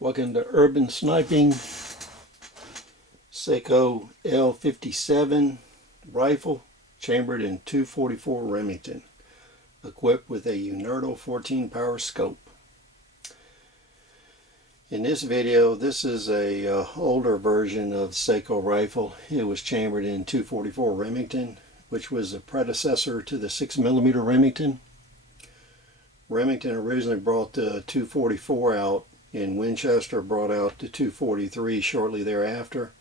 Welcome to Urban Sniping. Sako L57 rifle, chambered in 244 Remington, equipped with a Unertl 14 power scope. In this video, this is a older version of Sako Rifle. It was chambered in 244 Remington, which was a predecessor to the 6mm Remington. Remington originally brought the 244 out, and Winchester brought out the 243 shortly thereafter.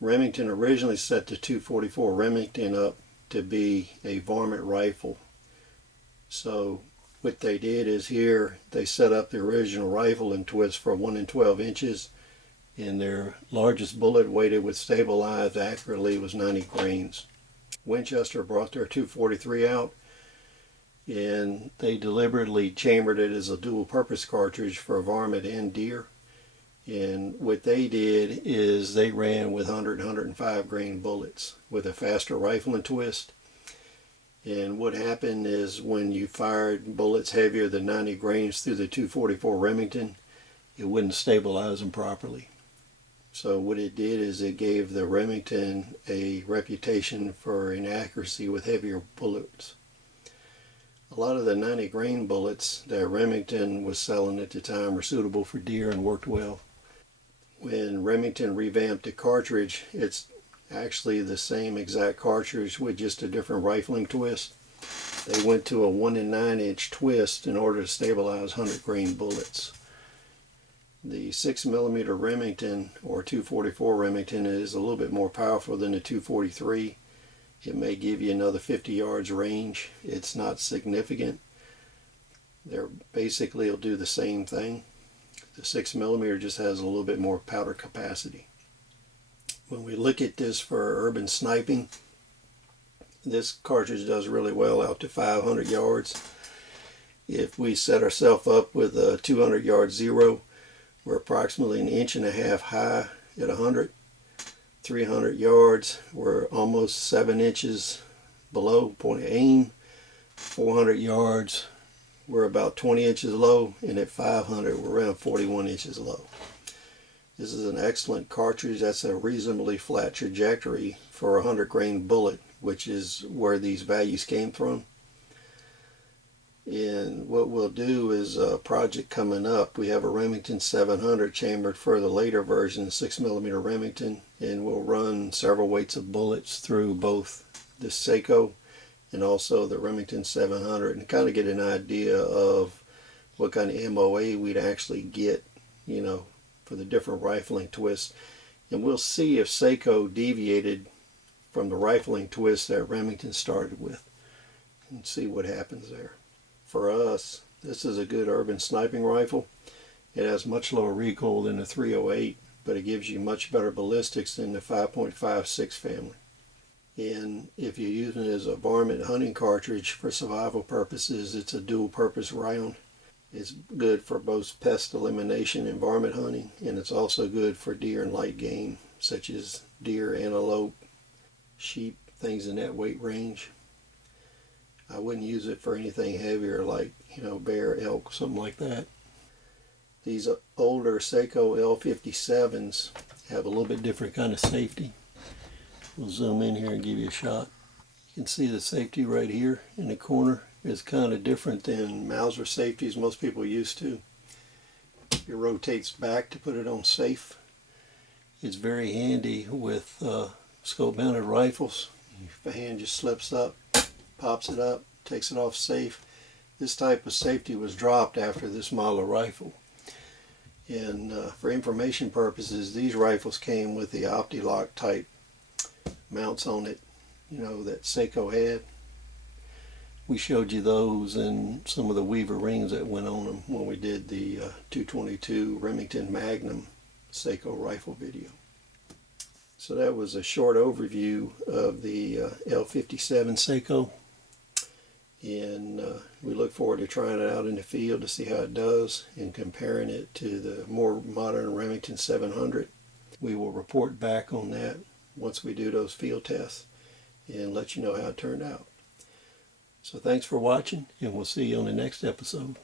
Remington originally set the 244 Remington up to be a varmint rifle. So what they did is here they set up the original rifle and twist for 1 in 12 inches, and their largest bullet weighted with stabilized accurately was 90 grains. Winchester brought their 243 out, and they deliberately chambered it as a dual purpose cartridge for varmint and deer. And what they did is they ran with 105 grain bullets with a faster rifle and twist. And what happened is when you fired bullets heavier than 90 grains through the 244 Remington, it wouldn't stabilize them properly. So what it did is it gave the Remington a reputation for inaccuracy with heavier bullets. A lot of the 90 grain bullets that Remington was selling at the time were suitable for deer and worked well. When Remington revamped the cartridge, it's actually the same exact cartridge with just a different rifling twist. They went to a 1 in 9 inch twist in order to stabilize 100 grain bullets. The 6mm Remington or 244 Remington is a little bit more powerful than the 243. It may give you another 50 yards range. It's not significant. They're basically will do the same thing. The 6mm just has a little bit more powder capacity. When we look at this for urban sniping, this cartridge does really well out to 500 yards. If we set ourselves up with a 200 yard zero, we're approximately 1.5 inches high at 100. 300 yards, we're almost 7 inches below point of aim. 400 yards, we're about 20 inches low, and at 500 we're around 41 inches low. This is an excellent cartridge. That's a reasonably flat trajectory for a 100 grain bullet, which is where these values came from. And what we'll do is a project coming up. We have a Remington 700 chambered for the later version, 6mm Remington, and we'll run several weights of bullets through both the Sako and also the Remington 700 and kind of get an idea of what kind of MOA we'd actually get, for the different rifling twists. And we'll see if Sako deviated from the rifling twist that Remington started with and see what happens there. For us, this is a good urban sniping rifle. It has much lower recoil than the 308, but it gives you much better ballistics than the 5.56 family. And if you're using it as a varmint hunting cartridge for survival purposes, it's a dual purpose round. It's good for both pest elimination and varmint hunting, and it's also good for deer and light game, such as deer, antelope, sheep, things in that weight range. I wouldn't use it for anything heavier like, bear, elk, something like that. These older Sako L57s have a little bit different kind of safety. We'll zoom in here and give you a shot. You can see the safety right here in the corner is kind of different than Mauser safeties most people are used to. It rotates back to put it on safe. It's very handy with scope mounted rifles. If the hand just slips up, pops it up, takes it off safe. This type of safety was dropped after this model of rifle. And for information purposes, these rifles came with the Opti-Lock type mounts on it, that Sako had. We showed you those and some of the weaver rings that went on them when we did the 222 Remington Magnum Sako rifle video. So that was a short overview of the L57 Sako. And we look forward to trying it out in the field to see how it does and comparing it to the more modern Remington 700. We will report back on that once we do those field tests and let you know how it turned out. So thanks for watching, and we'll see you on the next episode.